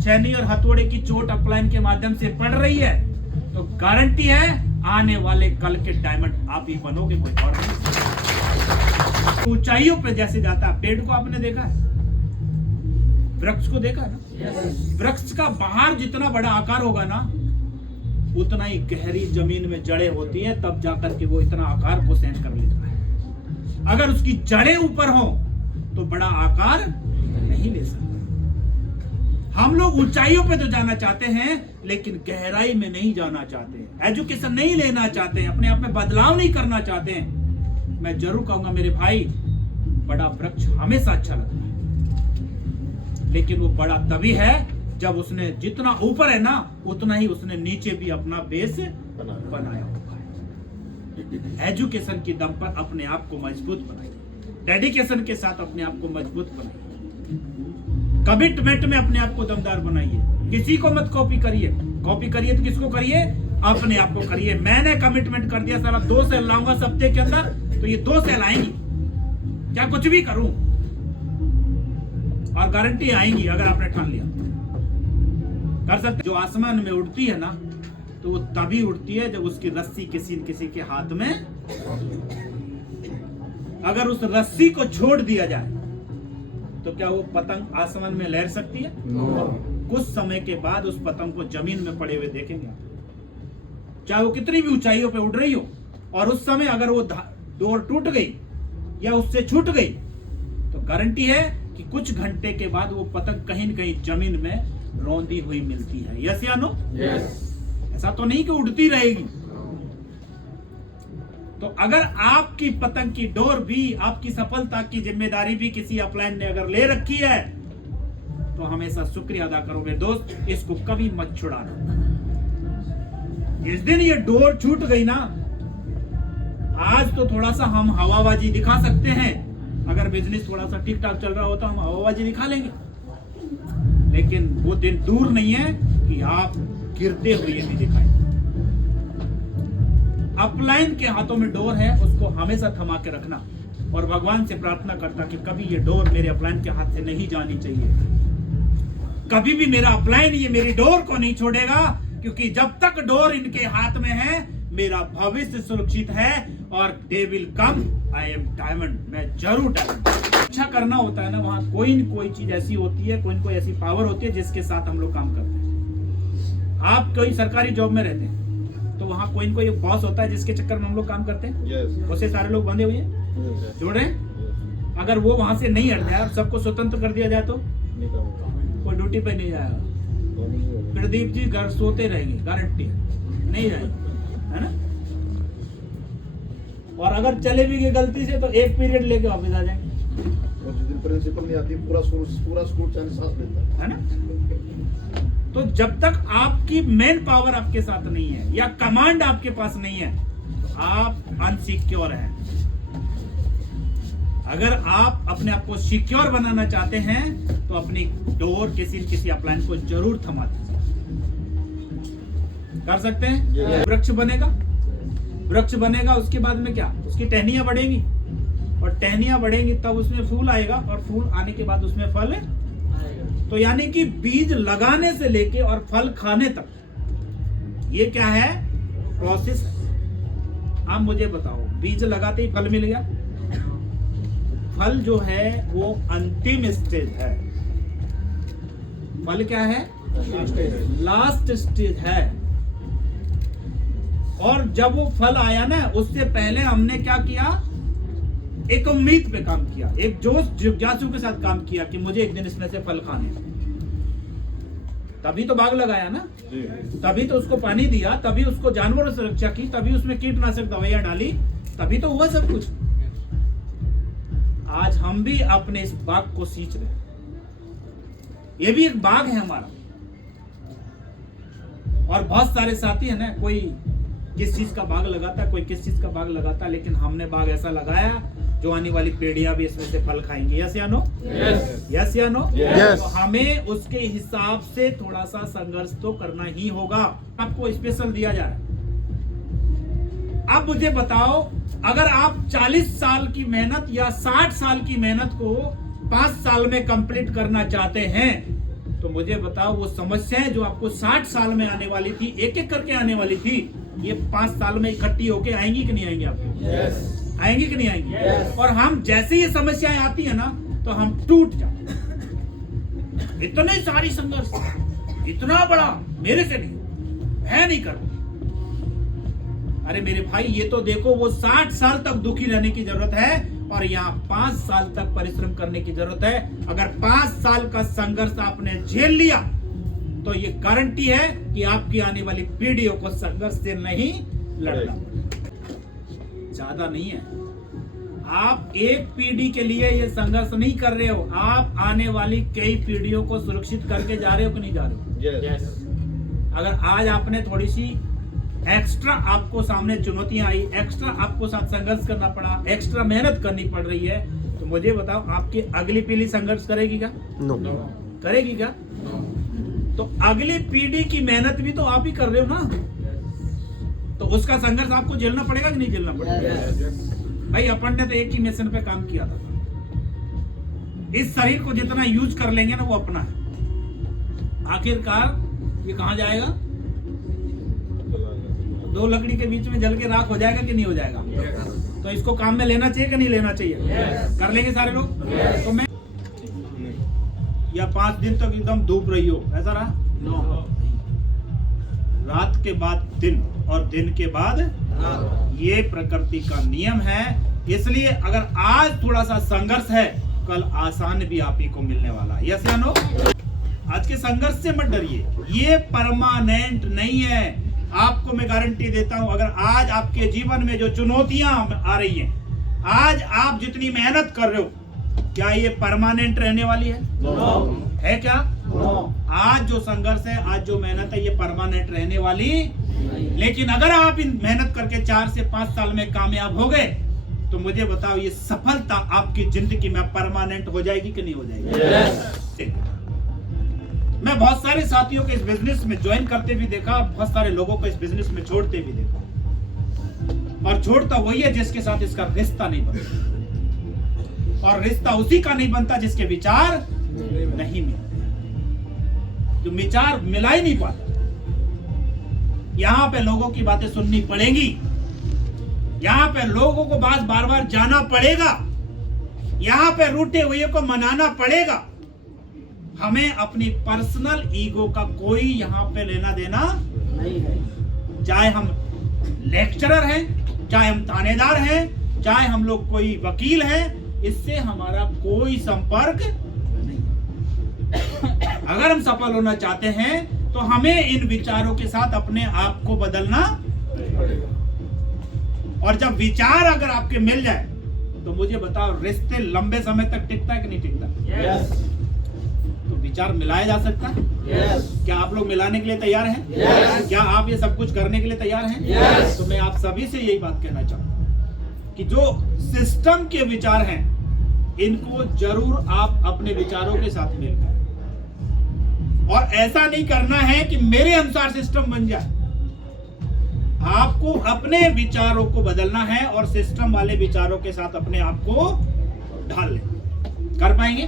छेनी और हथौड़े की चोट अपलाइन के माध्यम से पड़ रही है, तो गारंटी है आने वाले कल के डायमंड आप ही बनोगे, कोई और नहीं। ऊंचाइयों पे जैसे जाता है, पेड़ को आपने देखा है, वृक्ष को देखा है ना, वृक्ष का बाहर जितना बड़ा आकार होगा ना, उतना ही गहरी जमीन में जड़ें होती है, तब जाकर के वो इतना आकार को सहन कर लेता है। अगर उसकी जड़ें ऊपर हो तो बड़ा आकार नहीं ले सकता। हम लोग ऊंचाइयों पे तो जाना चाहते हैं, लेकिन गहराई में नहीं जाना चाहते, एजुकेशन नहीं लेना चाहते, अपने आप में बदलाव नहीं करना चाहते हैं। मैं जरूर कहूंगा मेरे भाई, बड़ा वृक्ष हमेशा अच्छा लगता है, लेकिन वो बड़ा तभी है जब उसने जितना ऊपर है ना, उतना ही उसने नीचे भी अपना बेस बनाया हुआ है। एजुकेशन की दम पर अपने आप को मजबूत बनाइए, डेडिकेशन के साथ अपने आप को मजबूत बनाइए, कमिटमेंट में अपने आप को दमदार बनाइए। किसी को मत कॉपी करिए, कॉपी करिए तो किसको करिए, अपने आप को करिए। मैंने कमिटमेंट कर दिया सारा 2 सेल लाऊंगा सप्ताह के अंदर, तो ये 2 सेल आएंगी, क्या कुछ भी करूं, और गारंटी आएंगी अगर आपने ठान लिया। कर सकते। जो आसमान में उड़ती है ना, तो वो तभी उड़ती है जब उसकी रस्सी किसी के हाथ में, अगर उस रस्सी को छोड़ दिया जाए तो क्या वो पतंग आसमान में लहर सकती है? कुछ समय के बाद उस पतंग को जमीन में पड़े हुए देखेंगे, चाहे वो कितनी भी ऊंचाइयों पे उड़ रही हो, और उस समय अगर वो डोर टूट गई या उससे छूट गई, तो गारंटी है कि कुछ घंटे के बाद वो पतंग कहीं न कहीं जमीन में रौंदी हुई मिलती है। यस या नो? यस। ऐसा तो नहीं कि उड़ती रहेगी। तो अगर आपकी पतंग की डोर भी, आपकी सफलता की जिम्मेदारी भी किसी अपलाइन ने अगर ले रखी है, तो हमेशा शुक्रिया अदा करो मेरे दोस्त, इसको कभी मत छुड़ाना। जिस दिन ये डोर छूट गई ना, आज तो थोड़ा सा हम हवाबाजी दिखा सकते हैं, अगर बिजनेस थोड़ा सा ठीक ठाक चल रहा होता हम हवाबाजी दिखा लेंगे, लेकिन वो दिन दूर नहीं है कि आप गिरते हुए नहीं दिखाएंगे। अपलाइन के हाथों में डोर है, उसको हमेशा थमा के रखना, और भगवान से प्रार्थना करता कि कभी ये डोर मेरे अपलाइन के हाथ से नहीं जानी चाहिए, कभी भी मेरा अपलाइन ये मेरी डोर को नहीं छोड़ेगा, क्योंकि जब तक डोर इनके हाथ में है मेरा भविष्य सुरक्षित है, और they will come, I am diamond, मैं जरूर डायमंड। अच्छा करना होता है ना, वहां कोई न कोई चीज ऐसी होती है, कोई न कोई ऐसी पावर होती है जिसके साथ हम लोग काम करते हैं। आप कोई सरकारी जॉब में रहते हैं तो वहां कोई न कोई बॉस होता है जिसके चक्कर में हम लोग काम करते हैं, उससे सारे लोग बंधे हुए हैं, जोड़ रहे हैं। अगर वो वहां से नहीं हट जाए और सबको स्वतंत्र कर दिया जाए तो कोई ड्यूटी पे नहीं जाएगा। प्रदीप जी घर सोते रहेंगे, गारंटी नहीं जाएंगे, है ना। और अगर चले भी गए गलती से तो एक पीरियड लेके वापस आ जाएंगे, और जिस दिन प्रिंसिपल नहीं आती पूरा स्कूल चाहे सांस लेता है ना। तो जब तक आपकी मेन पावर आपके साथ नहीं है या कमांड आपके पास नहीं है, तो आप अनसिक्योर हैं। अगर आप अपने आप को सिक्योर बनाना चाहते हैं तो अपनी डोर किसी अपलाइन को जरूर थमा दीजिए। कर सकते हैं। वृक्ष बनेगा, वृक्ष बनेगा, उसके बाद में क्या, उसकी टहनियां बढ़ेंगी, और टहनियां बढ़ेंगी तब उसमें फूल आएगा, और फूल आने के बाद उसमें फल है। तो यानी कि बीज लगाने से लेके और फल खाने तक ये क्या है, प्रोसेस है। आप मुझे बताओ, बीज लगाते ही फल मिल गया, फल जो है वो अंतिम स्टेज है। फल क्या है, लास्ट स्टेज है। और जब वो फल आया ना, उससे पहले हमने क्या किया, एक उम्मीद पे काम किया, एक जोश जिज्ञासु के साथ काम किया कि मुझे एक दिन इसमें से फल खाने, तभी तो बाग लगाया ना, तभी तो उसको पानी दिया, तभी उसको जानवरों से रक्षा की, तभी उसमें कीटनाशक दवाइयां डाली, तभी तो हुआ सब कुछ। आज हम भी अपने इस बाग को सींच रहे हैं, ये भी एक बाग है हमारा। और बहुत सारे साथी है ना, कोई किस चीज का बाग लगाता है, कोई किस चीज का बाग लगाता है, लेकिन हमने बाग ऐसा लगाया जो आने वाली पीढ़ियां भी इसमें से फल खाएंगी। यस या नो? यस या नो? तो हमें उसके हिसाब से थोड़ा सा संघर्ष तो करना ही होगा। आपको स्पेशल दिया जा रहा है। अब मुझे बताओ, अगर आप 40 साल की मेहनत या 60 साल की मेहनत को 5 साल में कंप्लीट करना चाहते हैं, तो मुझे बताओ वो समस्याएं जो आपको 60 साल में आने वाली थी, एक एक करके आने वाली थी, ये 5 साल में इकट्ठी होके आएंगी कि नहीं आएंगी आपको? आएंगी कि नहीं आएंगी? और हम जैसे ये समस्याएं आती है ना तो हम टूट जाते हैं। इतने सारी संघर्ष, इतना बड़ा मेरे से नहीं है, नहीं कर। अरे मेरे भाई ये तो देखो, वो 60 साल तक दुखी रहने की जरूरत है और यहाँ 5 साल तक परिश्रम करने की जरूरत है। अगर 5 साल का संघर्ष आपने झेल लिया तो ये गारंटी है कि आपकी आने वाली पीढ़ियों को संघर्ष से नहीं लड़ना। ज्यादा नहीं है, आप एक पीढ़ी के लिए ये संघर्ष नहीं कर रहे हो, आप आने वाली कई पीढ़ियों को सुरक्षित करके जा रहे हो कि नहीं जा रहे हो? अगर आज आपने थोड़ी सी एक्स्ट्रा आपको सामने चुनौतियां आई, एक्स्ट्रा आपको साथ संघर्ष करना पड़ा, एक्स्ट्रा मेहनत करनी पड़ रही है, तो मुझे बताओ आपकी अगली पीढ़ी संघर्ष करेगी क्या? करेगी क्या? तो अगली पीढ़ी की मेहनत भी तो आप ही कर रहे हो ना, तो उसका संघर्ष आपको झेलना पड़ेगा कि नहीं झेलना पड़ेगा? भाई अपन ने तो एक ही मिशन पे काम किया था, इस शरीर को जितना यूज कर लेंगे ना वो अपना है। आखिरकार ये कहां जाएगा? 2 लकड़ी के बीच में जल के राख हो जाएगा कि नहीं हो जाएगा? तो इसको काम में लेना चाहिए कि नहीं लेना चाहिए? कर लेंगे सारे लोग? तो मैं या 5 दिन तक एकदम धूप रही हो, ऐसा रहा? नो, रात के बाद दिन और दिन के बाद रात, ये प्रकृति का नियम है। इसलिए अगर आज थोड़ा सा संघर्ष है, कल आसान भी आप ही को मिलने वाला है। यस या नो? आज के संघर्ष से मत डरिए, ये परमानेंट नहीं है। आपको मैं गारंटी देता हूं, अगर आज आपके जीवन में जो चुनौतियां आ रही हैं, आज आप जितनी मेहनत कर रहे हो, क्या ये परमानेंट रहने वाली है? है क्या? आज जो संघर्ष है, आज जो मेहनत है, ये परमानेंट रहने वाली। लेकिन अगर आप इन मेहनत करके 4 से 5 साल में कामयाब हो गए, तो मुझे बताओ ये सफलता आपकी जिंदगी में परमानेंट हो जाएगी कि नहीं हो जाएगी? मैं बहुत सारे साथियों को इस बिजनेस में ज्वाइन करते भी देखा, बहुत सारे लोगों को इस बिजनेस में छोड़ते भी देखा, और छोड़ता वही है जिसके साथ इसका रिश्ता नहीं बनता, और रिश्ता उसी का नहीं बनता जिसके विचार नहीं मिलते, जो विचार मिला ही नहीं पाता। यहां पे लोगों की बातें सुननी पड़ेगी, यहां पे लोगों को बार बार जाना पड़ेगा, यहां पे रूठे हुए को मनाना पड़ेगा। हमें अपनी पर्सनल ईगो का कोई यहां पे लेना देना नहीं है। चाहे हम लेक्चरर हैं, चाहे हम थानेदार हैं, चाहे हम लोग कोई वकील हैं, इससे हमारा कोई संपर्क नहीं। अगर हम सफल होना चाहते हैं तो हमें इन विचारों के साथ अपने आप को बदलना पड़ेगा। और जब विचार अगर आपके मिल जाए तो मुझे बताओ, रिश्ते लंबे समय तक टिकता है कि नहीं टिकता? तो विचार मिलाया जा सकता है। क्या आप लोग मिलाने के लिए तैयार हैं? क्या आप ये सब कुछ करने के लिए तैयार हैं? तो मैं आप सभी से यही बात कहना चाहूंगा कि जो सिस्टम के विचार हैं, इनको जरूर आप अपने विचारों के साथ मिलकर, और ऐसा नहीं करना है कि मेरे अनुसार सिस्टम बन जाए। आपको अपने विचारों को बदलना है और सिस्टम वाले विचारों के साथ अपने आप को ढाल लें। कर पाएंगे?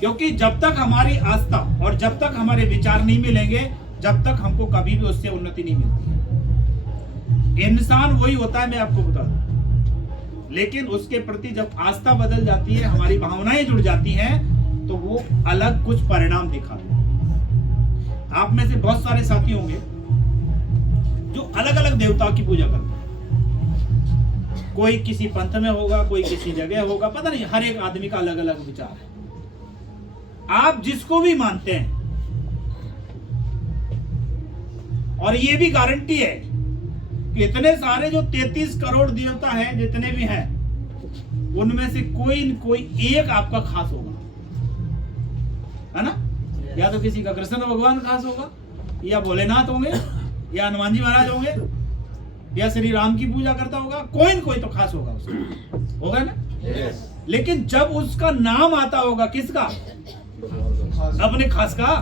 क्योंकि जब तक हमारी आस्था और जब तक हमारे विचार नहीं मिलेंगे, जब तक हमको कभी भी उससे उन्नति नहीं मिलती है। इंसान वही होता है, मैं आपको बता दूं, लेकिन उसके प्रति जब आस्था बदल जाती है, हमारी भावनाएं जुड़ जाती हैं, तो वो अलग कुछ परिणाम दिखाते हैं। आप में से बहुत सारे साथी होंगे जो अलग अलग देवताओं की पूजा करते हैं। कोई किसी पंथ में होगा, कोई किसी जगह होगा, पता नहीं, हर एक आदमी का अलग अलग विचार है। आप जिसको भी मानते हैं, और ये भी गारंटी है कि इतने सारे जो 33 करोड़ देवता हैं, जितने भी हैं, उनमें से कोई न कोई एक आपका खास होगा, है ना? या तो किसी का कृष्ण भगवान खास होगा, या भोलेनाथ होंगे, या हनुमान जी महाराज होंगे, या श्री राम की पूजा करता होगा, कोई न कोई तो खास होगा उसका, होगा ना? लेकिन जब उसका नाम आता होगा, किसका? अपने खास का,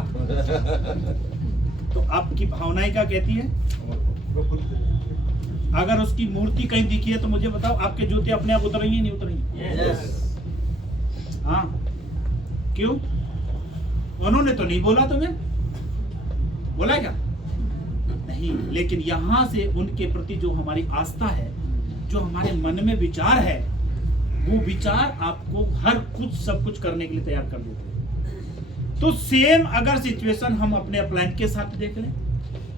तो आपकी भावनाएं क्या कहती है? अगर उसकी मूर्ति कहीं दिखी है तो मुझे बताओ, आपके जूते अपने आप उतरेंगे नहीं उतरेंगे? हाँ, क्यों? उन्होंने तो नहीं बोला तुम्हें, बोला क्या? नहीं। लेकिन यहां से उनके प्रति जो हमारी आस्था है, जो हमारे मन में विचार है, वो विचार आपको हर कुछ सब कुछ करने के लिए तैयार कर देते हैं। तो सेम अगर सिचुएशन हम अपने अपलाइन के साथ देख लें,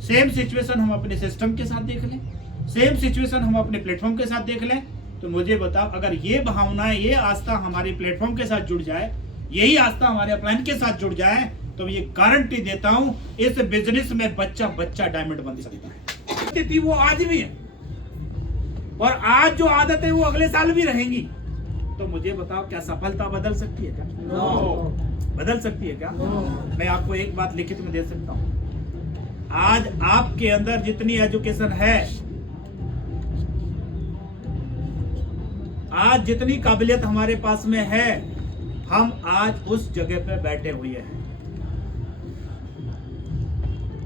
सेम सिचुएशन हम अपने सिस्टम के साथ देख लें, सेम सिचुएशन हम अपने प्लेटफॉर्म के साथ देख लें, तो मुझे बताओ, अगर ये भावना, ये आस्था हमारी प्लेटफॉर्म के साथ जुड़ जाए, यही आस्था हमारे अपलाइन के साथ जुड़ जाए, तो ये गारंटी देता हूं इस बिजनेस में बच्चा बच्चा डायमंड बन सकता है। थी वो आज भी है, और आज जो आदत है वो अगले साल भी रहेंगी। तो मुझे बताओ, क्या सफलता बदल सकती है क्या? बदल सकती है क्या? मैं आपको एक बात लिखित में दे सकता हूं, आज आपके अंदर जितनी एजुकेशन है, आज जितनी काबिलियत हमारे पास में है, हम आज उस जगह पे बैठे हुए हैं।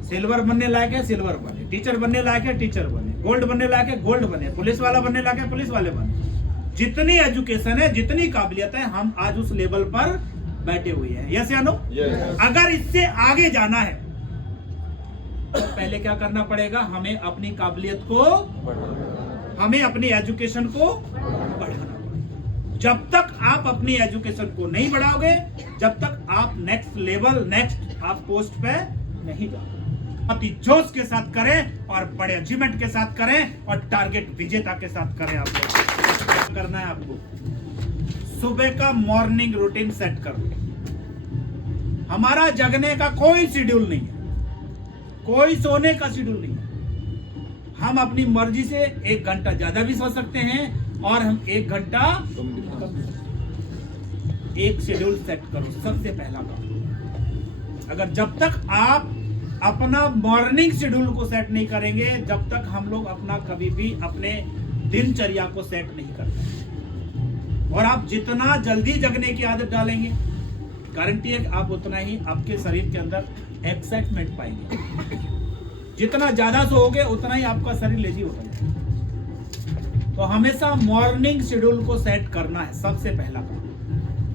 सिल्वर बनने लायक है, सिल्वर बने, टीचर बनने लायक है, टीचर बने, गोल्ड बनने लायक है, गोल्ड बने, पुलिस वाला बनने लायक है, पुलिस वाले बने। जितनी एजुकेशन है, जितनी काबिलियत है, हम आज उस लेवल पर बैठे हुए हैं। यस या नो? अगर इससे आगे जाना है तो पहले क्या करना पड़ेगा? हमें अपनी काबिलियत को, हमें अपनी एजुकेशन को बढ़ाना पड़ेगा। जब तक आप अपनी एजुकेशन को नहीं बढ़ाओगे, जब तक आप नेक्स्ट लेवल, नेक्स्ट आप पोस्ट पे नहीं जाओगे। अति जोश के साथ करें और बड़े अचीवमेंट के साथ करें और टारगेट विजेता के साथ करें। आपको करना है, आपको सुबह का मॉर्निंग रूटीन सेट करो। हमारा जगने का कोई शेड्यूल नहीं है, कोई सोने का शेड्यूल नहीं है। हम अपनी मर्जी से 1 घंटा ज्यादा भी सो सकते हैं और हम 1 घंटा, एक शेड्यूल सेट करो। सबसे पहला काम, अगर जब तक आप अपना मॉर्निंग शेड्यूल को सेट नहीं करेंगे, जब तक हम लोग अपना कभी भी अपने दिनचर्या को सेट नहीं करते। और आप जितना जल्दी जगने की आदत डालेंगे, गारंटी है कि आप उतना ही आपके शरीर के अंदर एक्साइटमेंट पाएंगे। जितना ज्यादा सोओगे उतना ही आपका शरीर लेजी होता है। तो हमेशा मॉर्निंग शेड्यूल को सेट करना है, सबसे पहला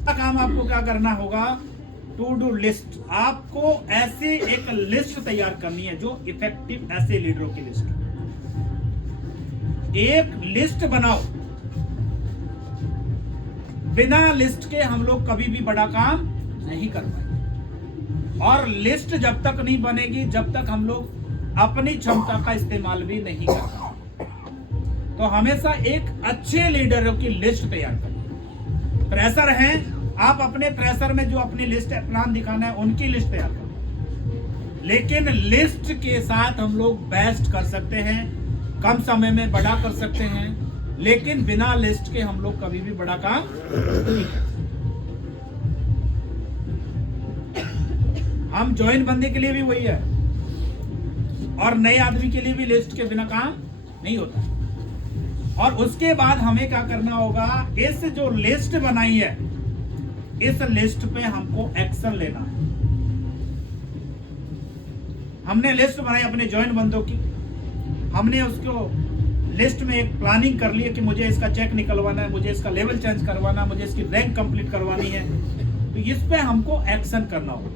काम आपको क्या करना होगा? To do list. आपको ऐसे एक लिस्ट तैयार करनी है जो इफेक्टिव ऐसे लीडरों की लिस्ट। एक लिस्ट बनाओ। बिना लिस्ट के हम लोग कभी भी बड़ा काम नहीं कर पाएंगे। और लिस्ट जब तक नहीं बनेगी, जब तक हम लोग अपनी क्षमता का इस्तेमाल भी नहीं कर पाएंगे। तो हमेशा एक अच्छे लीडरों की लिस्ट तैयार करें। प्रेशर है, आप अपने प्रेशर में जो अपनी लिस्ट है, प्लान दिखाना है, उनकी लिस्ट तैयार करें। लेकिन लिस्ट के साथ हम लोग बेस्ट कर सकते हैं, कम समय में बड़ा कर सकते हैं, लेकिन बिना लिस्ट के हम लोग कभी भी बड़ा काम नहीं कर सकते। हम ज्वाइन बंदे के लिए भी वही है, और नए आदमी के लिए भी लिस्ट के बिना काम नहीं होता। और उसके बाद हमें क्या करना होगा? इस जो लिस्ट बनाई है, इस लिस्ट पे हमको एक्शन लेना है। हमने लिस्ट बनाई अपने ज्वाइन बंदों की, हमने उसको लिस्ट में एक प्लानिंग कर ली है कि मुझे इसका चेक निकलवाना है, मुझे इसका लेवल चेंज करवाना है, मुझे इसकी रैंक कंप्लीट करवानी है। तो इस पे हमको एक्शन करना होगा।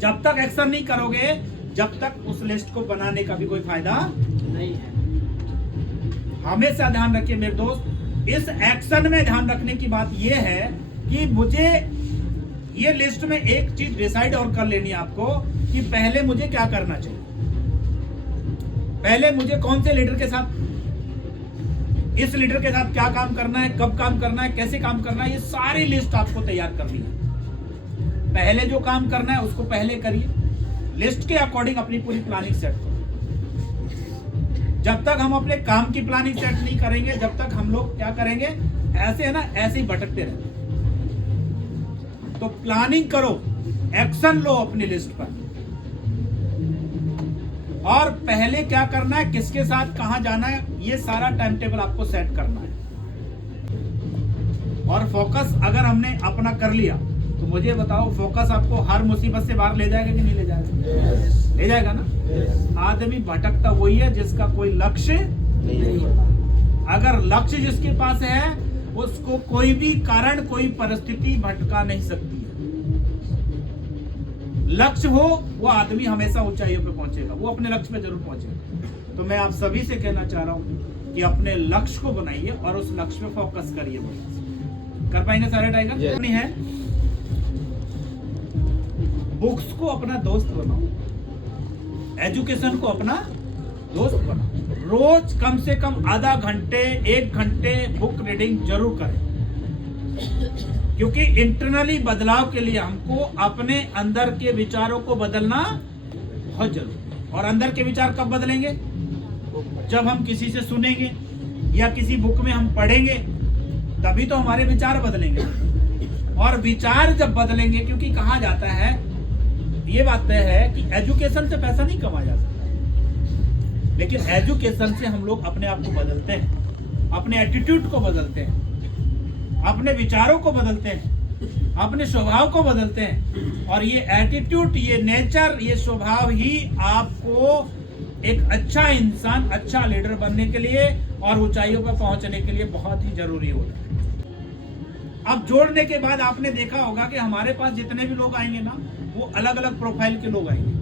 जब तक एक्शन नहीं करोगे, जब तक उस लिस्ट को बनाने का भी कोई फायदा नहीं है। हमेशा ध्यान रखिए मेरे दोस्त, इस एक्शन में ध्यान रखने की बात यह है कि मुझे ये लिस्ट में एक चीज डिसाइड और कर लेनी है आपको कि पहले मुझे क्या करना चाहिए। पहले मुझे कौन से लीडर के साथ, इस लीडर के साथ क्या काम करना है, कब काम करना है, कैसे काम करना है, ये सारी लिस्ट आपको तैयार करनी है। पहले जो काम करना है उसको पहले करिए, लिस्ट के अकॉर्डिंग अपनी पूरी प्लानिंग सेट करो। जब तक हम अपने काम की प्लानिंग सेट नहीं करेंगे, जब तक हम लोग क्या करेंगे, ऐसे है ना, ऐसे ही भटकते रहेंगे। तो प्लानिंग करो, एक्शन लो अपनी लिस्ट पर, और पहले क्या करना है, किसके साथ कहां जाना है, ये सारा टाइम टेबल आपको सेट करना है। और फोकस अगर हमने अपना कर लिया, तो मुझे बताओ, फोकस आपको हर मुसीबत से बाहर ले जाएगा कि नहीं ले जाएगा? ले जाएगा ना। आदमी भटकता वही है जिसका कोई लक्ष्य नहीं होता। अगर लक्ष्य जिसके पास है, उसको कोई भी कारण, कोई परिस्थिति भटका नहीं सकती है। लक्ष्य हो वो आदमी हमेशा ऊंचाइयों पे पहुंचेगा, वो अपने लक्ष्य पे जरूर पहुंचेगा। तो मैं आप सभी से कहना चाह रहा हूं कि अपने लक्ष्य को बनाइए और उस लक्ष्य पे फोकस करिए। कर पाएंगे सारे टाइगर? नहीं है, बुक्स को अपना दोस्त बनाओ, एजुकेशन को अपना दोस्त बनाओ। रोज कम से कम आधा घंटे 1 घंटे बुक रीडिंग जरूर करें, क्योंकि इंटरनली बदलाव के लिए हमको अपने अंदर के विचारों को बदलना बहुत जरूरी है। और अंदर के विचार कब बदलेंगे? जब हम किसी से सुनेंगे या किसी बुक में हम पढ़ेंगे, तभी तो हमारे विचार बदलेंगे। और विचार जब बदलेंगे, क्योंकि कहा जाता है, ये बात तय है कि एजुकेशन से पैसा नहीं कमाया जा सकता, लेकिन एजुकेशन से हम लोग अपने आप को बदलते हैं, अपने एटीट्यूड को बदलते हैं, अपने विचारों को बदलते हैं, अपने स्वभाव को बदलते हैं। और ये एटीट्यूड, ये नेचर, ये स्वभाव ही आपको एक अच्छा इंसान, अच्छा लीडर बनने के लिए और ऊंचाइयों पर पहुंचने के लिए बहुत ही जरूरी होता है। अब जोड़ने के बाद आपने देखा होगा कि हमारे पास जितने भी लोग आएंगे ना, वो अलग अलग प्रोफाइल के लोग आएंगे,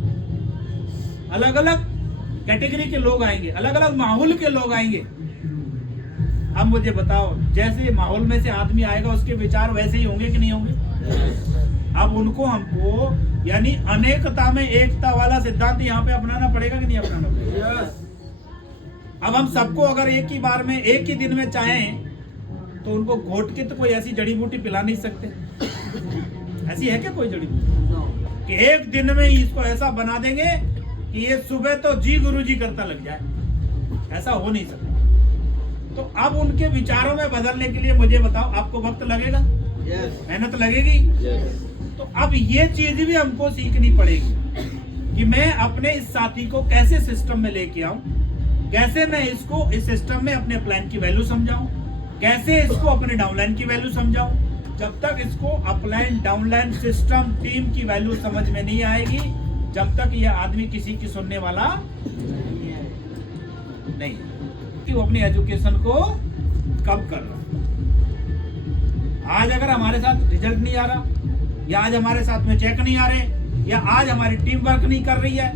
अलग अलग कैटेगरी के लोग आएंगे, अलग अलग माहौल के लोग आएंगे। अब मुझे बताओ, जैसे माहौल में से आदमी आएगा उसके विचार वैसे ही होंगे कि नहीं होंगे? अब उनको हमको यानी अनेकता में एकता वाला सिद्धांत यहाँ पे अपनाना पड़ेगा कि नहीं अपनाना पड़ेगा? अब हम सबको अगर एक ही बार में, एक ही दिन में चाहें, तो उनको घोट के तो कोई ऐसी जड़ी बूटी पिला नहीं सकते। ऐसी है क्या कोई जड़ी बूटी कि एक दिन में ही इसको ऐसा बना देंगे कि ये सुबह तो जी गुरु जी करता लग जाए? ऐसा हो नहीं सकता। तो अब उनके विचारों में बदलने के लिए मुझे बताओ, आपको वक्त लगेगा? मेहनत लगेगी? तो अब ये चीज भी हमको सीखनी पड़ेगी कि मैं अपने इस साथी को कैसे सिस्टम में लेके आऊं, कैसे मैं इसको इस सिस्टम में अपने प्लान की वैल्यू समझाऊं, कैसे इसको अपने डाउनलाइन की वैल्यू समझाऊं। जब तक इसको अपलाइन, डाउनलाइन, सिस्टम, टीम की वैल्यू समझ में नहीं आएगी, जब तक ये आदमी किसी की सुनने वाला नहीं, कि वो अपनी एजुकेशन को कब कर रहा। आज अगर हमारे साथ रिजल्ट नहीं आ रहा, या आज हमारे साथ में चेक नहीं आ रहे, या आज हमारी टीम वर्क नहीं कर रही है,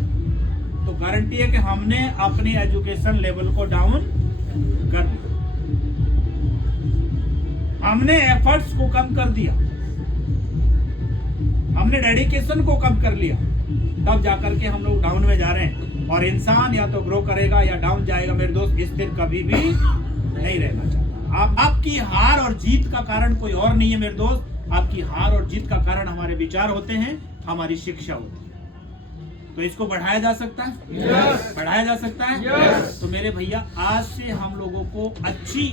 तो गारंटी है कि हमने अपनी एजुकेशन लेवल को डाउन कर दिया, हमने एफर्ट्स को कम कर दिया, हमने डेडिकेशन को कम कर लिया। तब जाकर के हम लोग डाउन में जा रहे हैं। और इंसान या तो ग्रो करेगा या डाउन जाएगा मेरे दोस्त, स्थिर कभी भी नहीं रहना चाहता। आपकी हार और जीत का कारण कोई और नहीं है मेरे दोस्त, आपकी हार और जीत का कारण हमारे विचार होते हैं, हमारी शिक्षा होती है। तो इसको बढ़ाया जा सकता है? बढ़ाया जा सकता है। तो मेरे भैया, आज से हम लोगों को अच्छी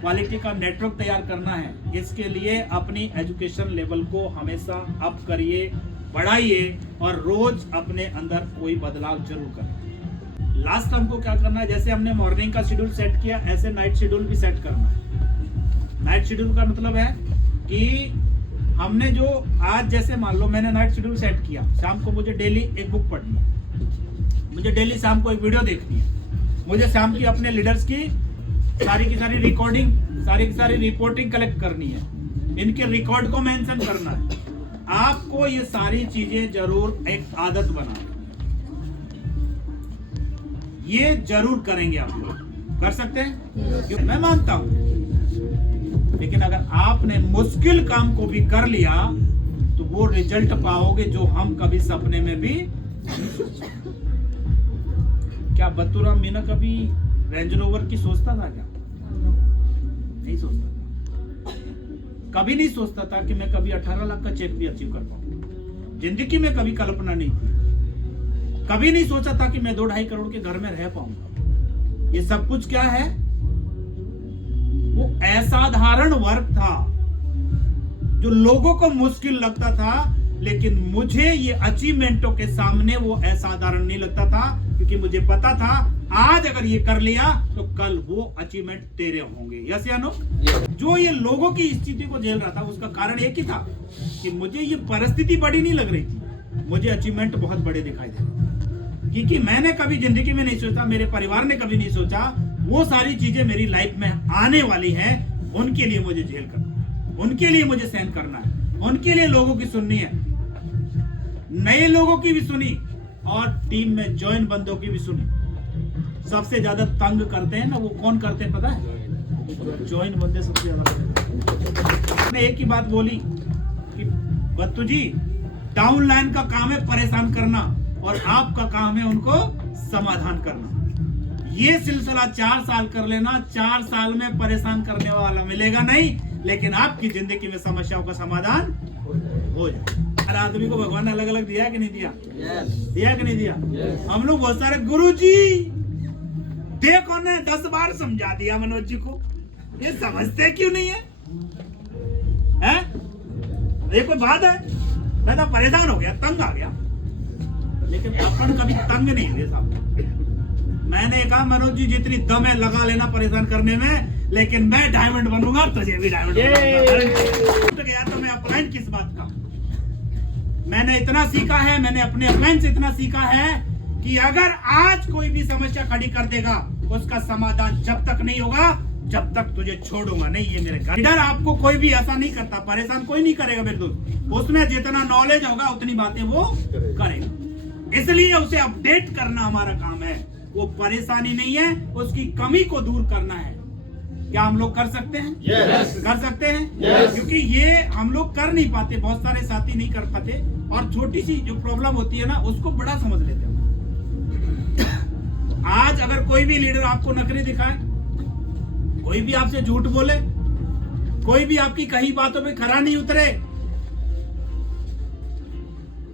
क्वालिटी का नेटवर्क तैयार करना है। इसके लिए अपनी एजुकेशन लेवल को हमेशा अप करिए, बढ़ाइए और रोज अपने अंदर कोई बदलाव जरूर करें। लास्ट हमको क्या करना है, जैसे हमने मॉर्निंग का शेड्यूल सेट किया, ऐसे नाइट शेड्यूल भी सेट करना है। नाइट शेड्यूल का मतलब है कि हमने जो आज, जैसे मान लो मैंने नाइट शेड्यूल सेट किया, शाम को मुझे डेली एक बुक पढ़नी है, मुझे डेली शाम को एक वीडियो देखनी है, मुझे शाम की अपने लीडर्स की सारी रिकॉर्डिंग, सारी रिपोर्टिंग कलेक्ट करनी है, इनके रिकॉर्ड को मेंशन करना है। आपको ये सारी चीजें जरूर एक आदत बनाना, ये जरूर करेंगे आप लोग। कर सकते हैं? मैं मानता हूं, लेकिन अगर आपने मुश्किल काम को भी कर लिया तो वो रिजल्ट पाओगे जो हम कभी सपने में भी नहीं सोचे। क्या बतूराम मीना कभी रेंज रोवर की सोचता था क्या? नहीं सोचता था। कभी नहीं सोचता था कि मैं कभी 18 लाख का चेक भी अचीव कर पाऊंगा। जिंदगी में कभी कल्पना नहीं थी। कभी नहीं सोचा था कि मैं 2-2.5 करोड़ के घर में रह पाऊंगा। ये सब कुछ क्या है? वो असाधारण वर्क था जो लोगों को मुश्किल लगता था, लेकिन मुझे ये अचीवमेंटों के सामने वो असाधारण नहीं लगता था, क्योंकि मुझे पता था आज अगर ये कर लिया तो कल वो अचीवमेंट तेरे होंगे। यस या नो? जो ये लोगों की स्थिति को झेल रहा था, उसका कारण एक ही था कि मुझे ये परिस्थिति बड़ी नहीं लग रही थी, मुझे अचीवमेंट बहुत बड़े दिखाई दे रहे थे। क्योंकि मैंने कभी जिंदगी में नहीं सोचा, मेरे परिवार ने कभी नहीं सोचा, वो सारी चीजें मेरी लाइफ में आने वाली हैं, उनके लिए मुझे झेल करना है, उनके लिए मुझे सहन करना है, उनके लिए लोगों की सुननी है। नए लोगों की भी सुनी और टीम में ज्वाइन बंदों की भी सुनी। सबसे ज्यादा तंग करते हैं ना वो कौन करते हैं पता है? ज्वाइन बंदे सबसे ज्यादा करते हैं। मैंने एक ही बात बोली कि बत्तू जी डाउन लाइन का काम है परेशान करना और आपका काम है उनको समाधान करना। ये सिलसिला 4 साल कर लेना, 4 साल में परेशान करने वाला मिलेगा नहीं, लेकिन आपकी जिंदगी में समस्याओं का समाधान हो जाए। हर आदमी को भगवान ने अलग अलग दिया कि नहीं दिया? दिया कि नहीं दिया? हम लोग बहुत सारे गुरु जी देखो ने 10 बार समझा दिया मनोज जी को, ये समझते क्यों नहीं है? हैं? ये कोई बात है? मैं तो परेशान हो गया, तंग आ गया, लेकिन अपन कभी तंग नहीं हुए साहब। मैंने कहा मनोज जी जितनी दम है लगा लेना परेशान करने में, लेकिन मैं डायमंड बनूंगा, तुझे भी डायमंड बनूंगा। गया तो मैं अपलाइन किस बात का? मैंने इतना सीखा है, मैंने अपने अपलाइन से इतना सीखा है कि अगर आज कोई भी समस्या खड़ी कर देगा उसका समाधान जब तक नहीं होगा जब तक तुझे छोड़ूंगा नहीं। ये मेरे लीडर आपको कोई भी ऐसा नहीं करता, परेशान कोई नहीं करेगा मेरे दोस्त। उसमें जितना नॉलेज होगा उतनी बातें वो करेगा, इसलिए उसे अपडेट करना हमारा काम है। वो परेशानी नहीं है, उसकी कमी को दूर करना है। क्या हम लोग कर सकते हैं? कर सकते हैं क्योंकि ये हम लोग कर नहीं पाते, बहुत सारे साथी नहीं कर पाते, और छोटी सी जो प्रॉब्लम होती है ना उसको बड़ा समझ लेते हैं। आज अगर कोई भी लीडर आपको नखरे दिखाए, कोई भी आपसे झूठ बोले, कोई भी आपकी कही बातों पे खरा नहीं उतरे,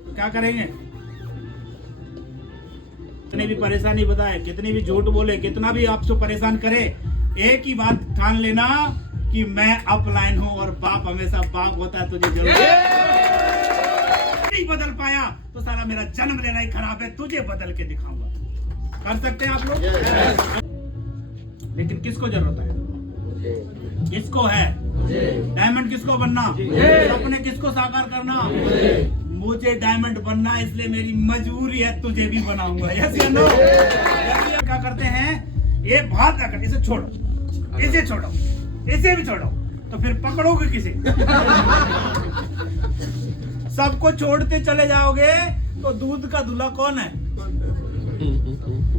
तो क्या करेंगे? कितनी भी परेशानी बताए, कितनी भी झूठ बोले, कितना भी आपसे परेशान करे, एक ही बात ठान लेना कि मैं अपलाइन हूं और बाप हमेशा बाप होता है। तुझे जरूर नहीं बदल पाया तो सारा मेरा जन्म लेना ही खराब है, तुझे बदल के दिखाऊंगा। कर सकते हैं आप लोग? लेकिन किसको जरूरत है? किसको है डायमंड? किसको बनना? अपने किसको साकार करना? मुझे डायमंड बनना, इसलिए मेरी मजबूरी है, तुझे भी बनाऊंगा। यस या नो? क्या करते हैं? ये बात ना कर, इसे छोड़ो, इसे छोड़ो, इसे भी छोड़ो, तो फिर पकड़ोगे किसे? सबको छोड़ते चले जाओगे तो दूध का दूल्हा कौन है?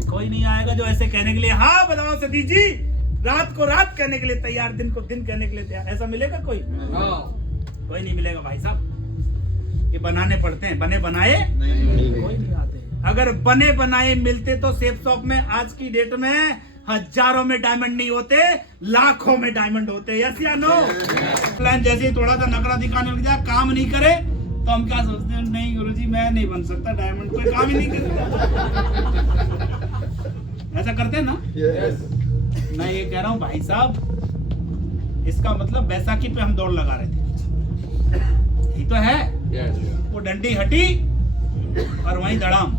कोई नहीं आएगा जो ऐसे कहने के लिए हाँ बताओ सतीश जी, रात को रात कहने के लिए तैयार, दिन को दिन कहने के लिए तैयार। ऐसा मिलेगा कोई? कोई नहीं मिलेगा भाई साहब। ये बनाने पड़ते हैं, बने बनाए कोई नहीं आते। अगर बने बनाए मिलते तो सेफ शॉप में आज की डेट में हजारों में डायमंड नहीं होते, लाखों में डायमंड होते। यस या नो? प्लान जैसे ही थोड़ा सा नखरा दिखाने लग जाए, काम नहीं करे तो हम क्या सोचते हैं? नहीं गुरुजी मैं नहीं बन सकता डायमंड, कोई काम ही नहीं करता। ऐसा करते हैं ना? मैं ये कह रहा हूँ भाई साहब, इसका मतलब बैसाखी पे हम दौड़ लगा रहे थे, यही तो है। वो डंडी हटी और वहीं धड़ाम।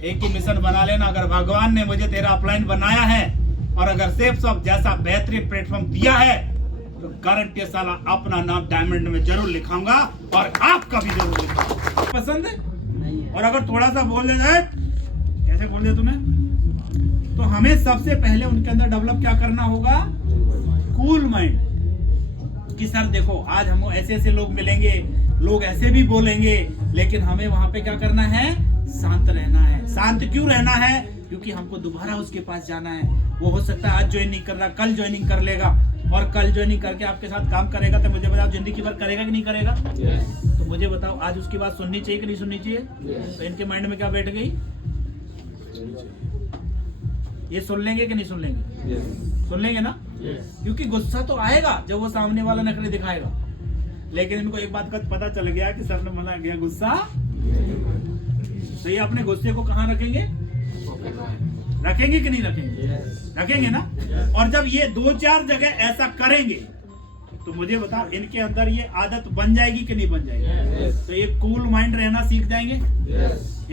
एक ही मिशन बना लेना, अगर भगवान ने मुझे तेरा अपलाइन बनाया है और अगर सेफ शॉप जैसा बेहतरीन प्लेटफॉर्म दिया है तो गारंटी साला अपना नाम डायमंड में जरूर लिखाऊंगा और आपका भी जरूर लिखाऊंगा। पसंद है? और अगर थोड़ा सा बोल दे जाए, कैसे बोल दे तुम्हें, तो हमें सबसे पहले उनके अंदर डेवलप क्या करना होगा? Cool mind. कि सर देखो आज हम ऐसे ऐसे लोग मिलेंगे, लोग ऐसे भी बोलेंगे, लेकिन हमें वहां पे क्या करना है? शांत रहना है। शांत क्यों रहना है? क्योंकि हमको दोबारा उसके पास जाना है। वो हो सकता है आज ज्वाइन नहीं कर रहा, कल ज्वाइनिंग कर लेगा, और कल ज्वाइनिंग करके आपके साथ काम करेगा, तो मुझे बताओ जिंदगी भर करेगा कि नहीं करेगा? तो मुझे बताओ आज उसकी बात सुननी चाहिए कि नहीं सुननी चाहिए? तो इनके माइंड में क्या बैठ गई? ये सुन लेंगे कि नहीं सुन लेंगे? सुन लेंगे ना? क्योंकि गुस्सा तो आएगा जब वो सामने वाला नखरे दिखाएगा, लेकिन इनको एक बात का पता चल गया कि सर ने मना किया गुस्सा, तो ये अपने गुस्से को कहाँ रखेंगे? रखेंगे कि नहीं रखेंगे? रखेंगे ना? और जब ये 2-4 जगह ऐसा करेंगे तो मुझे बताओ इनके अंदर ये आदत बन जाएगी कि नहीं बन जाएगी? तो ये कूल माइंड रहना सीख जाएंगे।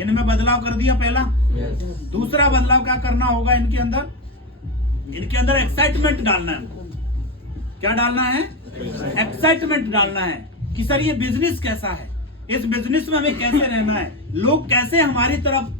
इनमें बदलाव कर दिया पहला। दूसरा बदलाव क्या करना होगा इनके अंदर? इनके अंदर एक्साइटमेंट डालना है। क्या डालना है? एक्साइटमेंट डालना है कि सर ये बिजनेस कैसा है, इस बिजनेस में हमें कैसे रहना है, लोग कैसे हमारी तरफ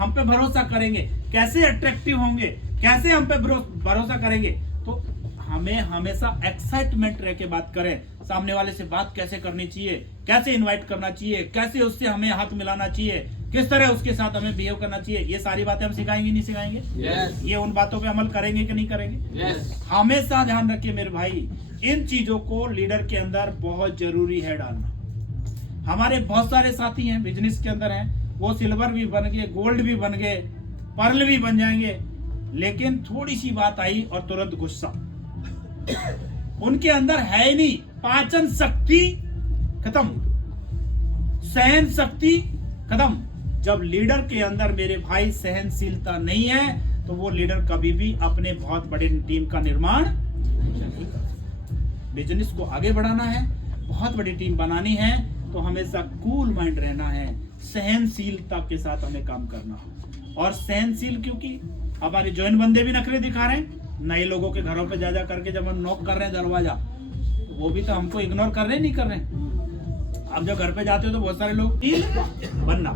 हम पे भरोसा करेंगे, कैसे अट्रैक्टिव होंगे, कैसे हम पे भरोसा करेंगे। तो हमें हमेशा एक्साइटमेंट रह के बात करें, सामने वाले से बात कैसे करनी चाहिए, कैसे इनवाइट करना चाहिए, कैसे उससे हमें हाथ मिलाना चाहिए, किस तरह उसके साथ हमें बिहेव करना चाहिए, ये सारी बातें हम सिखाएंगे नहीं सिखाएंगे? ये उन बातों पे अमल करेंगे कि नहीं करेंगे? हमेशा ध्यान रखिए मेरे भाई, इन चीजों को लीडर के अंदर बहुत जरूरी है डालना। हमारे बहुत सारे साथी हैं बिजनेस के अंदर हैं, वो सिल्वर भी बन गए, गोल्ड भी बन गए, पर्ल भी बन जाएंगे, लेकिन थोड़ी सी बात आई और तुरंत गुस्सा। उनके अंदर है ही नहीं, पाचन शक्ति खत्म, सहन शक्ति खत्म। जब लीडर के अंदर मेरे भाई सहनशीलता नहीं है तो वो लीडर कभी भी अपने बहुत बड़े टीम का निर्माण नहीं कर सकता। बिजनेस को आगे बढ़ाना है, बहुत बड़ी टीम बनानी है तो हमेशा कूल माइंड रहना है, सहनशीलता के साथ हमें काम करना है। और सहनशील क्योंकि हमारे जॉइन बंदे भी नखरे दिखा रहे हैं, नए लोगों के घरों पे जा करके जब हम नॉक कर रहे हैं दरवाजा, तो वो भी तो हमको इग्नोर कर रहे हैं, नहीं कर रहे हैं। अब जब घर पे जाते हो तो बहुत सारे लोग बनना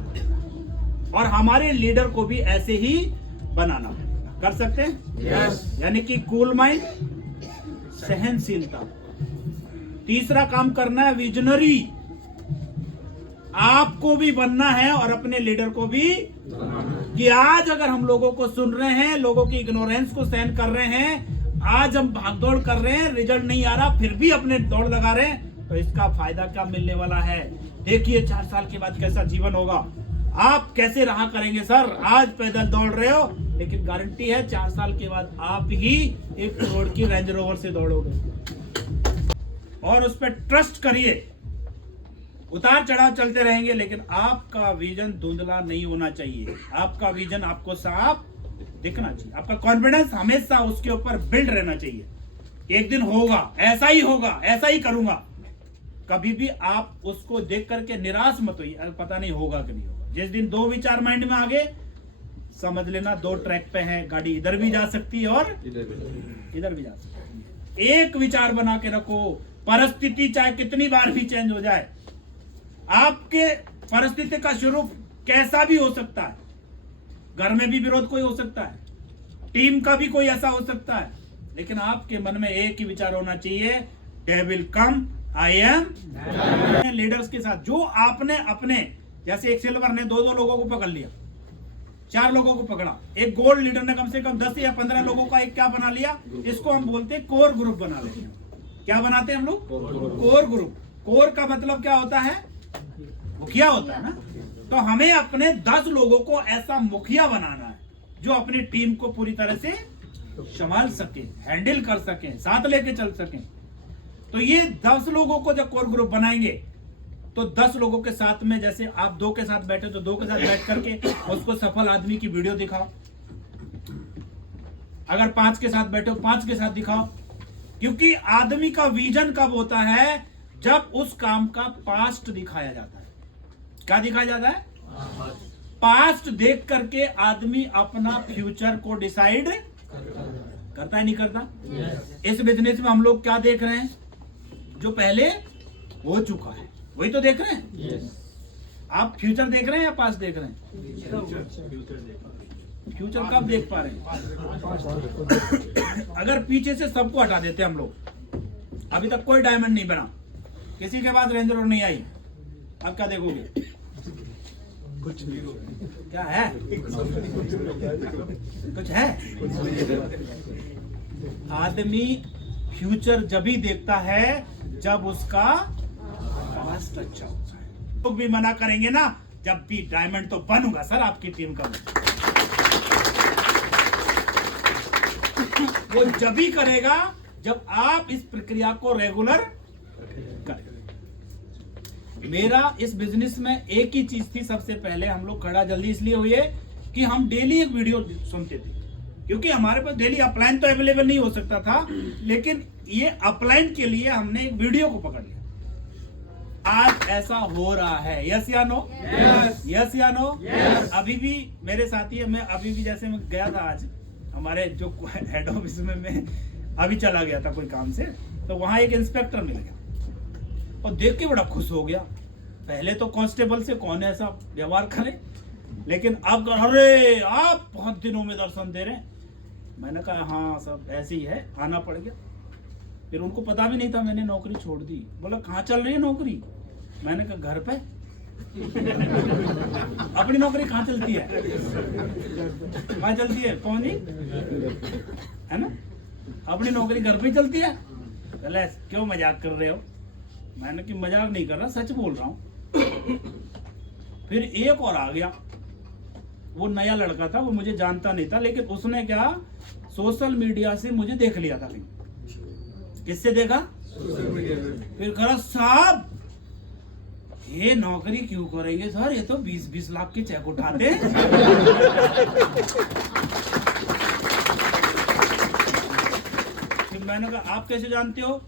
और हमारे लीडर को भी ऐसे ही बनाना कर सकते हैं। यानी कि कूल माइंड, सहनशीलता। तीसरा काम करना है विजनरी, आपको भी बनना है और अपने लीडर को भी, कि आज अगर हम लोगों को सुन रहे हैं, लोगों की इग्नोरेंस को सहन कर रहे हैं, आज हम भागदौड़ कर रहे हैं, रिजल्ट नहीं आ रहा फिर भी अपने दौड़ लगा रहे हैं, तो इसका फायदा क्या मिलने वाला है? देखिए 4 साल के बाद कैसा जीवन होगा, आप कैसे रहा करेंगे सर? आज पैदल दौड़ रहे हो, लेकिन गारंटी है 4 साल के बाद आप ही 1 करोड़ की रेंज रोवर से दौड़ोगे। और उस पर ट्रस्ट करिए, उतार चढ़ाव चलते रहेंगे, लेकिन आपका विजन धुंधला नहीं होना चाहिए। आपका विजन आपको साफ दिखना चाहिए, आपका कॉन्फिडेंस हमेशा उसके ऊपर बिल्ड रहना चाहिए। एक दिन होगा, ऐसा ही होगा, ऐसा ही करूंगा। कभी भी आप उसको देख करके निराश मत होइए, पता नहीं होगा कि नहीं होगा। जिस दिन 2 विचार माइंड में आ गए, समझ लेना 2 ट्रैक पे है गाड़ी, इधर भी जा सकती है और इधर भी जा सकती है। एक विचार बना के रखो, परिस्थिति चाहे कितनी बार भी चेंज हो जाए, आपके परिस्थिति का स्वरूप कैसा भी हो सकता है। घर में भी विरोध कोई हो सकता है, टीम का भी कोई ऐसा हो सकता है, लेकिन आपके मन में एक ही विचार होना चाहिए, they will come, I am. Leaders के साथ जो आपने अपने, जैसे एक सिल्वर ने 2-2 लोगों को पकड़ लिया, 4 लोगों को पकड़ा, एक गोल्ड लीडर ने कम से कम 10 या 15 लोगों का एक क्या बना लिया, इसको हम बोलते हैं कोर ग्रुप बना लेते हैं। क्या बनाते हैं हम लोग? Core group. कोर का मतलब क्या होता है? मुखिया होता है ना। तो हमें अपने 10 लोगों को ऐसा मुखिया बनाना है जो अपनी टीम को पूरी तरह से संभाल सके, हैंडल कर सके, साथ लेके चल सके। तो ये 10 लोगों को जब कोर ग्रुप बनाएंगे तो 10 लोगों के साथ में, जैसे आप 2 के साथ बैठे तो 2 के साथ बैठ करके उसको सफल आदमी की वीडियो दिखाओ। अगर 5 के साथ बैठे हो 5 के साथ दिखाओ, क्योंकि आदमी का विजन कब होता है? जब उस काम का पास्ट दिखाया जाता है। क्या दिखाया जाता है? पास्ट देख करके आदमी अपना फ्यूचर को डिसाइड करता है, नहीं करता? इस बिजनेस में हम लोग क्या देख रहे हैं? जो पहले हो चुका है वही तो देख रहे हैं। आप फ्यूचर देख रहे हैं या पास्ट देख रहे हैं? फ्यूचर कब देख पा रहे हैं? अगर पीछे से सबको हटा देते हम लोग, अभी तक कोई डायमंड नहीं बना, किसी के पास रेंज रोवर नहीं आई, अब क्या देखोगे? कुछ क्या है? कुछ है? आदमी फ्यूचर जब ही देखता है जब उसका पास्ट अच्छा होता है। तो भी मना करेंगे ना, जब भी डायमंड तो बनूंगा सर आपकी टीम का। वो जब भी करेगा जब आप इस प्रक्रिया को रेगुलर करें। मेरा इस बिजनेस में एक ही चीज थी, सबसे पहले हम लोग खड़ा जल्दी इसलिए हुए कि हम डेली एक वीडियो सुनते थे, क्योंकि हमारे पास डेली अपलाइन तो अवेलेबल नहीं हो सकता था, लेकिन ये अपलाइन के लिए हमने एक वीडियो को पकड़ लिया। आज ऐसा हो रहा है, यस या नो? यस या नो? अभी भी मेरे साथी है, मैं अभी भी, जैसे मैं गया था आज हमारे जो हेड ऑफिस में, मैं अभी चला गया था कोई काम से, तो वहां एक इंस्पेक्टर मिल गया और देख के बड़ा खुश हो गया। पहले तो कांस्टेबल से कौन ऐसा व्यवहार करे, लेकिन अब अरे आप बहुत दिनों में दर्शन दे रहे हैं। मैंने कहा हाँ सब ऐसे ही है, आना पड़ गया। फिर उनको पता भी नहीं था मैंने नौकरी छोड़ दी। बोला कहाँ चल रही है नौकरी? मैंने कहा घर पे। अपनी नौकरी कहाँ चलती है, कहाँ चलती है पौनी, है ना? अपनी नौकरी घर पे ही चलती है। कहला क्यों मजाक कर रहे हो? मैंने कि मजाक नहीं कर रहा, सच बोल रहा हूँ। फिर एक और आ गया, वो नया लड़का था, वो मुझे जानता नहीं था, लेकिन उसने क्या सोशल मीडिया से मुझे देख लिया था। किससे देखा? फिर कहा साहब ये नौकरी क्यों करेंगे सर, ये तो 20-20 लाख के चेक उठाते हैं। फिर मैंने कहा आप कैसे जानते हो?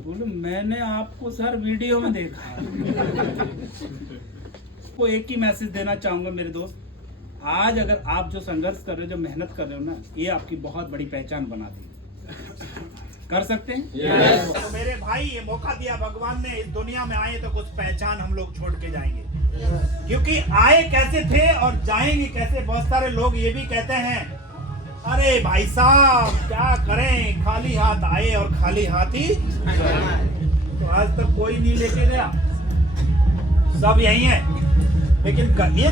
बोले मैंने आपको सर वीडियो में देखा है। को एक ही मैसेज देना चाहूंगा मेरे दोस्त, आज अगर आप जो संघर्ष कर रहे हो, जो मेहनत कर रहे हो ना, ये आपकी बहुत बड़ी पहचान बना देगी। कर सकते हैं तो मेरे भाई ये मौका दिया भगवान ने, इस दुनिया में आए तो कुछ पहचान हम लोग छोड़ के जाएंगे, क्योंकि आए कैसे थे और जाएंगे कैसे। बहुत सारे लोग ये भी कहते हैं अरे भाई साहब क्या करें, खाली हाथ आए और खाली हाथ ही तो आज तक कोई नहीं लेके गया, सब यही है। लेकिन ये